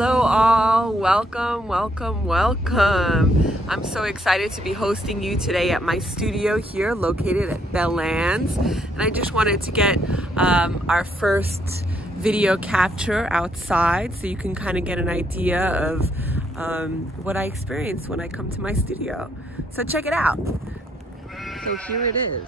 Hello all, welcome, welcome, welcome. I'm so excited to be hosting you today at my studio here located at Belllands. And I just wanted to get our first video capture outside so you can kind of get an idea of what I experience when I come to my studio. So check it out. So here it is.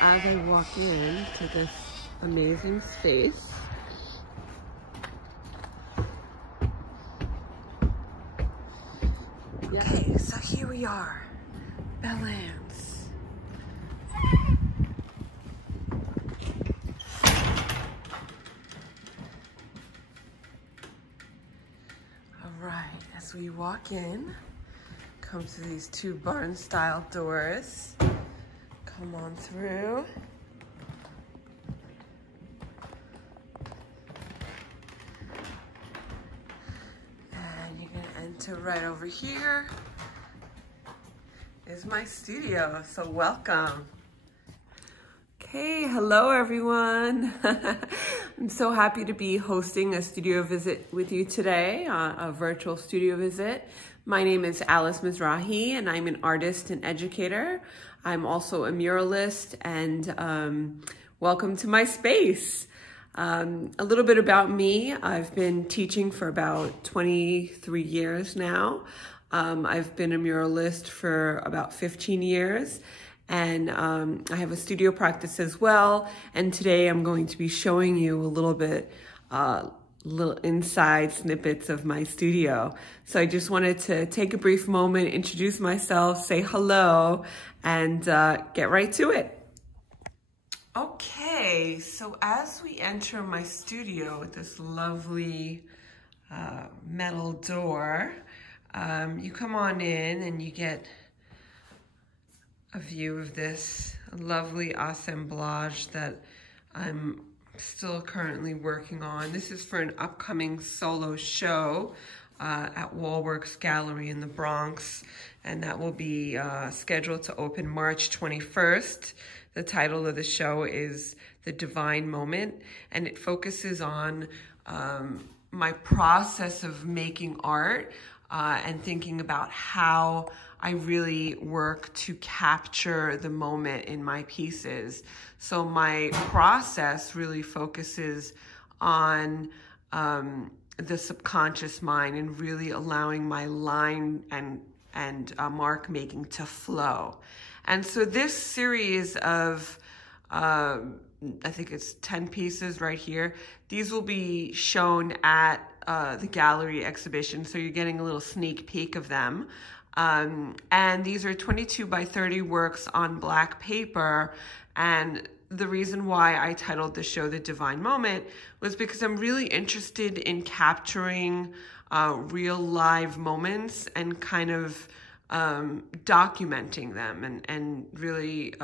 As I walk in to this amazing space, okay, so here we are, Belllands. All right, as we walk in, come to these two barn-style doors. Come on through. And you're gonna enter right over here. Is my studio, so welcome. Okay, hello everyone. I'm so happy to be hosting a studio visit with you today, a virtual studio visit. My name is Alice Mizrachi and I'm an artist and educator. I'm also a muralist, and welcome to my space. A little bit about me. I've been teaching for about 23 years now. I've been a muralist for about 15 years, and I have a studio practice as well. And today I'm going to be showing you a little bit little inside snippets of my studio. So I just wanted to take a brief moment, introduce myself, say hello, and get right to it. Okay, so as we enter my studio with this lovely metal door, you come on in and you get a view of this lovely assemblage that I'm still currently working on. This is for an upcoming solo show at Wallworks Gallery in the Bronx, and that will be scheduled to open March 21st. The title of the show is The Divine Moment, and it focuses on my process of making art and thinking about how I really work to capture the moment in my pieces. So my process really focuses on the subconscious mind and really allowing my line and mark making to flow. And so this series of, I think it's 10 pieces right here, these will be shown at the gallery exhibition, so you're getting a little sneak peek of them. And these are 22 by 30 works on black paper. And the reason why I titled the show The Divine Moment was because I'm really interested in capturing real live moments and kind of documenting them and really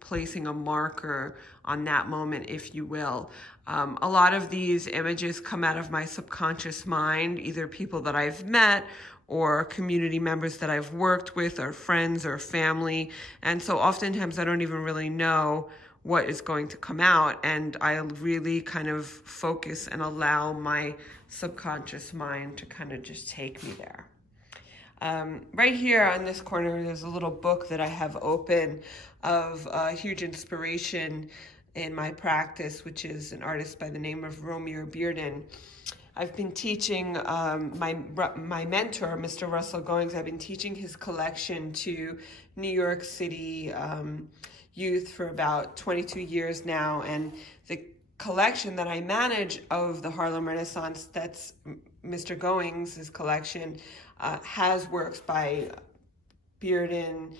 placing a marker on that moment, if you will. A lot of these images come out of my subconscious mind, either people that I've met or community members that I've worked with, or friends or family. And so oftentimes I don't even really know what is going to come out, and I really kind of focus and allow my subconscious mind to kind of just take me there. Right here on this corner, there's a little book that I have open of a huge inspiration in my practice, which is an artist by the name of Romeo Bearden. I've been teaching my mentor, Mr. Russell Goings, I've been teaching his collection to New York City youth for about 22 years now. And the collection that I manage of the Harlem Renaissance, that's Mr. Goings' collection, has works by Bearden,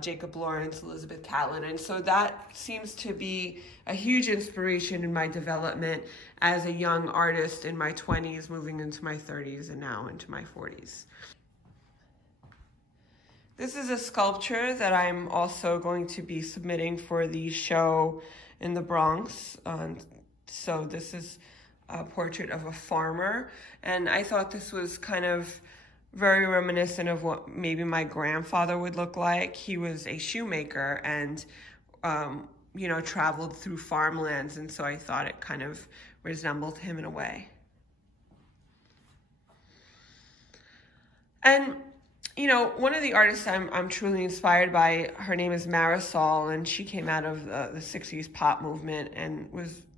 Jacob Lawrence, Elizabeth Catlin. And so that seems to be a huge inspiration in my development as a young artist in my 20s, moving into my 30s, and now into my 40s. This is a sculpture that I'm also going to be submitting for the show in the Bronx. So this is a portrait of a farmer, and I thought this was kind of very reminiscent of what maybe my grandfather would look like. He was a shoemaker, and you know, traveled through farmlands, and so I thought it kind of resembled him in a way. And, you know, one of the artists I'm truly inspired by, her name is Marisol, and she came out of the 60s pop movement and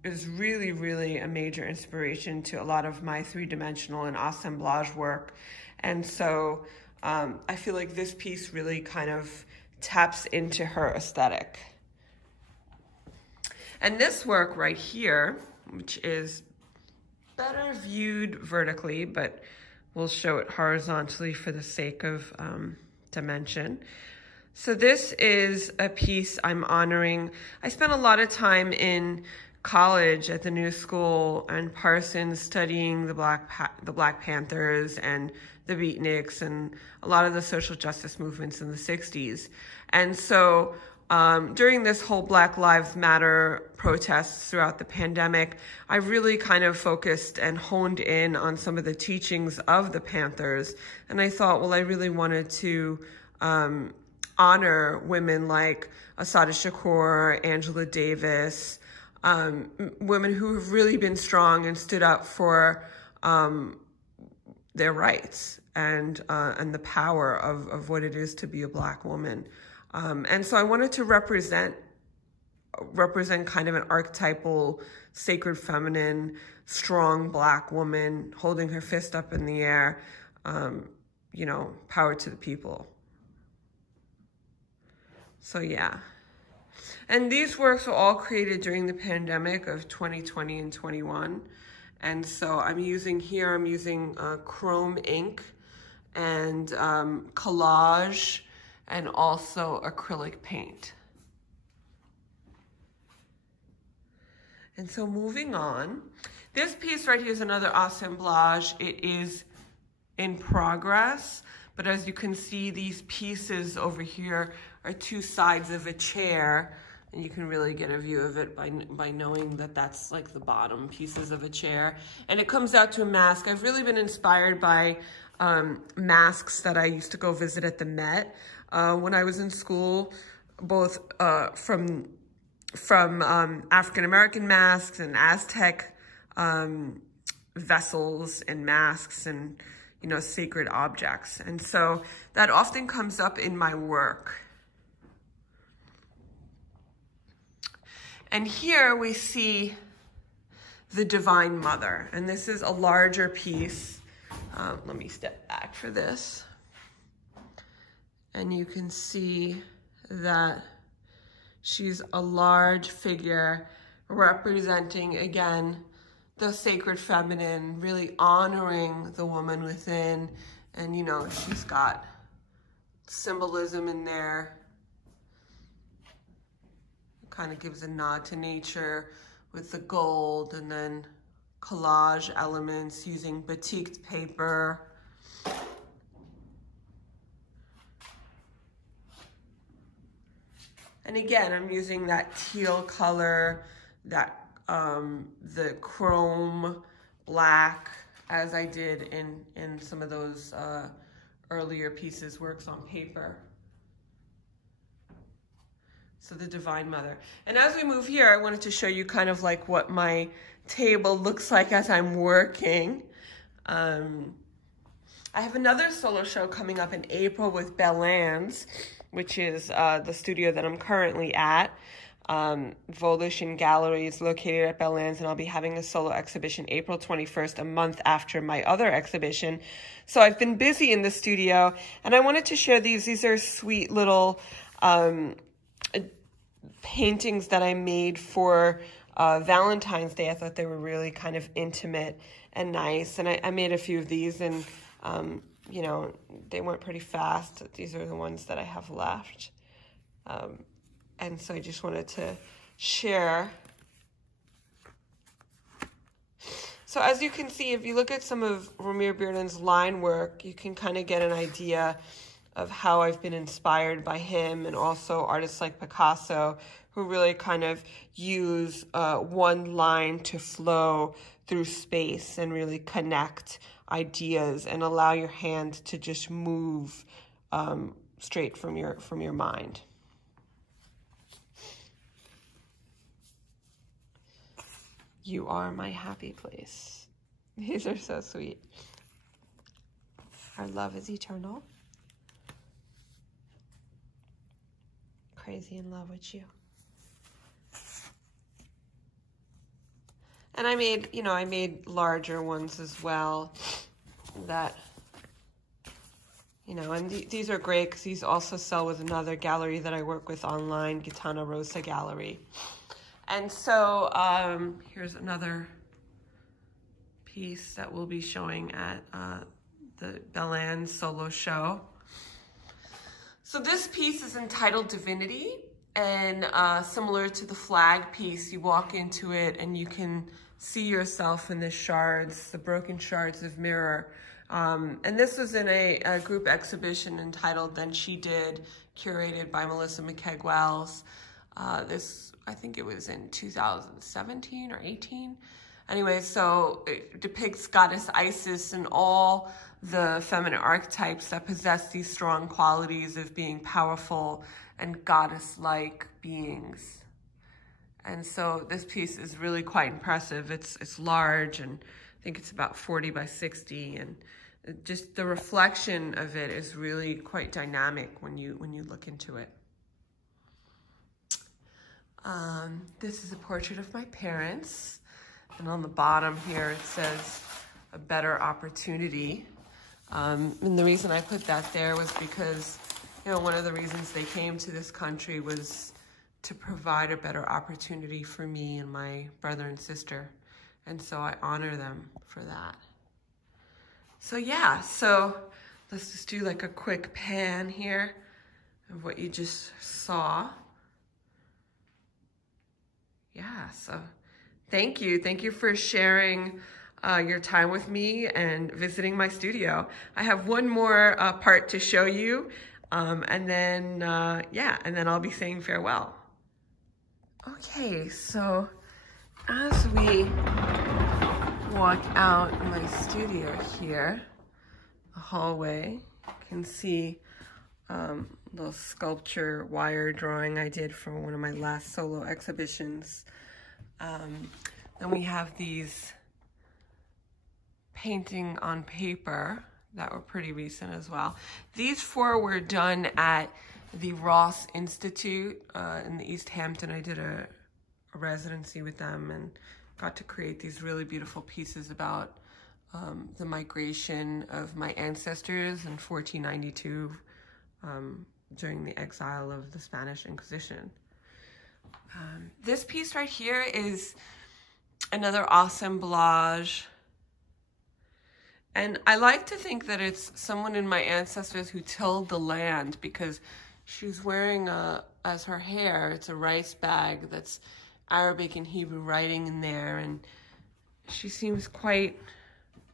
is really, really a major inspiration to a lot of my three-dimensional and assemblage work. And so I feel like this piece really kind of taps into her aesthetic. And this work right here, which is better viewed vertically, but we'll show it horizontally for the sake of dimension. So this is a piece I'm honoring. I spent a lot of time in college at the New School and Parsons studying the Black Panthers and the Beatniks and a lot of the social justice movements in the 60s. And so during this whole Black Lives Matter protests throughout the pandemic, I really kind of focused and honed in on some of the teachings of the Panthers. And I thought, well, I really wanted to honor women like Assata Shakur, Angela Davis, women who have really been strong and stood up for their rights and the power of what it is to be a Black woman. And so I wanted to represent kind of an archetypal, sacred feminine, strong Black woman holding her fist up in the air, you know, power to the people. So yeah. And these works were all created during the pandemic of 2020 and 21. And so I'm using chrome ink and collage and also acrylic paint. And so moving on, this piece right here is another assemblage. It is in progress, but as you can see, these pieces over here are two sides of a chair, and you can really get a view of it by knowing that that's like the bottom pieces of a chair. And it comes out to a mask. I've really been inspired by masks that I used to go visit at the Met when I was in school, both from African-American masks and Aztec vessels and masks and, you know, sacred objects. And so that often comes up in my work. And here we see the Divine Mother, and this is a larger piece. Let me step back for this. And you can see that she's a large figure representing, again, the sacred feminine, really honoring the woman within. And, you know, she's got symbolism in there. Kind of gives a nod to nature with the gold, and then collage elements using batiked paper. And again, I'm using that teal color, that the chrome black, as I did in some of those earlier pieces, works on paper. So the Divine Mother. And as we move here, I wanted to show you kind of like what my table looks like as I'm working. I have another solo show coming up in April with Belllands, which is the studio that I'm currently at. Volition Gallery is located at Belllands, and I'll be having a solo exhibition April 21st, a month after my other exhibition. So I've been busy in the studio, and I wanted to share these. These are sweet little paintings that I made for Valentine's Day. I thought they were really kind of intimate and nice, and I made a few of these, and you know, they went pretty fast. These are the ones that I have left, and so I just wanted to share. So as you can see, if you look at some of Romare Bearden's line work, you can kind of get an idea of how I've been inspired by him, and also artists like Picasso, who really kind of use one line to flow through space and really connect ideas and allow your hand to just move straight from your mind. You are my happy place. These are so sweet. Our love is eternal. Crazy in love with you. And I made larger ones as well that, and these are great because these also sell with another gallery that I work with online, Gitana Rosa Gallery. And so here's another piece that we'll be showing at the Belen solo show. So this piece is entitled Divinity, and similar to the flag piece, you walk into it and you can see yourself in the shards, the broken shards of mirror. And this was in a group exhibition entitled Then She Did, curated by Melissa McKeag-Wells. This, I think it was in 2017 or 18. Anyway, so it depicts goddess Isis and all the feminine archetypes that possess these strong qualities of being powerful and goddess-like beings. And so this piece is really quite impressive. It's large, and I think it's about 40 by 60, and just the reflection of it is really quite dynamic when you look into it. This is a portrait of my parents, and on the bottom here it says a better opportunity. And the reason I put that there was because, one of the reasons they came to this country was to provide a better opportunity for me and my brother and sister. And so I honor them for that. So yeah, so let's just do like a quick pan here of what you just saw. Yeah, so thank you. Thank you for sharing your time with me and visiting my studio. I have one more part to show you, and then I'll be saying farewell. Okay, so as we walk out my studio here, the hallway, you can see little sculpture wire drawing I did for one of my last solo exhibitions. Then we have these painting on paper that were pretty recent as well. These 4 were done at the Ross Institute in the East Hampton. I did a residency with them and got to create these really beautiful pieces about the migration of my ancestors in 1492 during the exile of the Spanish Inquisition. This piece right here is another assemblage. And I like to think that it's someone in my ancestors who tilled the land, because she's wearing as her hair, it's a rice bag that's Arabic and Hebrew writing in there, and she seems quite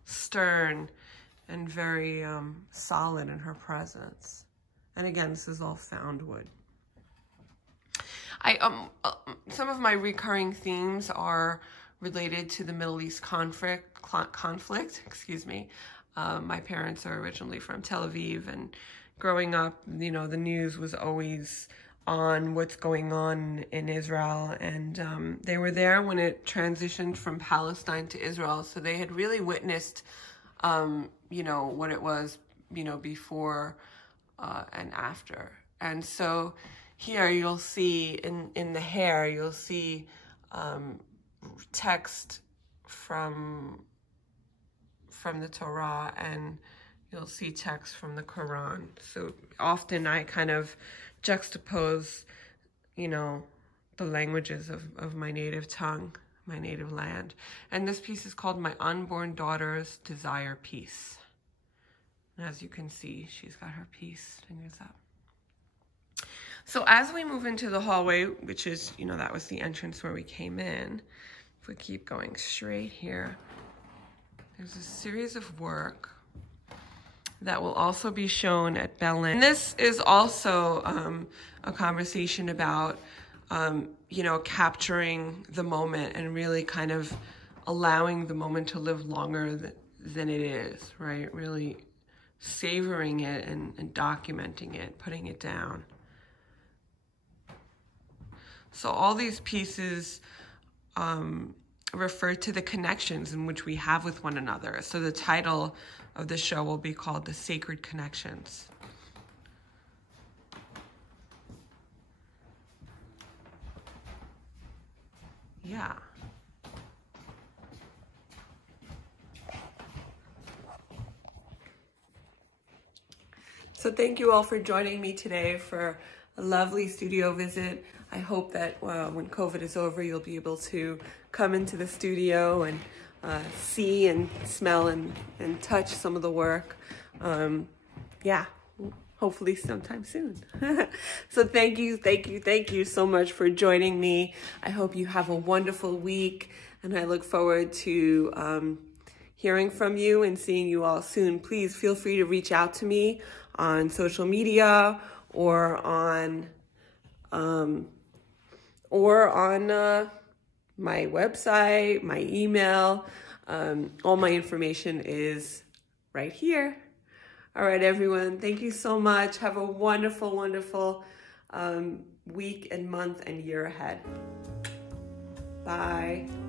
stern and very solid in her presence. And again, this is all found wood. Some of my recurring themes are related to the Middle East conflict. My parents are originally from Tel Aviv, and growing up, the news was always on what's going on in Israel, and they were there when it transitioned from Palestine to Israel, so they had really witnessed, what it was, before and after. And so here you'll see in the hair, you'll see text from the Torah, and you'll see text from the Quran. So often I kind of juxtapose, the languages of my native tongue, my native land. And this piece is called My Unborn Daughter's Desire Piece. And as you can see, she's got her piece, fingers up. So as we move into the hallway, which is, that was the entrance where we came in. If we keep going straight here, there's a series of work that will also be shown at Belen. And this is also a conversation about, capturing the moment and really kind of allowing the moment to live longer than it is, right? Really savoring it and documenting it, putting it down. So all these pieces refer to the connections in which we have with one another. So the title of the show will be called The Sacred Connections. Yeah. So thank you all for joining me today for a lovely studio visit. I hope that when COVID is over, you'll be able to come into the studio and see and smell and touch some of the work. Yeah, hopefully sometime soon. So thank you so much for joining me. I hope you have a wonderful week, and I look forward to hearing from you and seeing you all soon. Please feel free to reach out to me on social media or on my website, my email. All my information is right here. All right, everyone. Thank you so much. Have a wonderful, wonderful week and month and year ahead. Bye.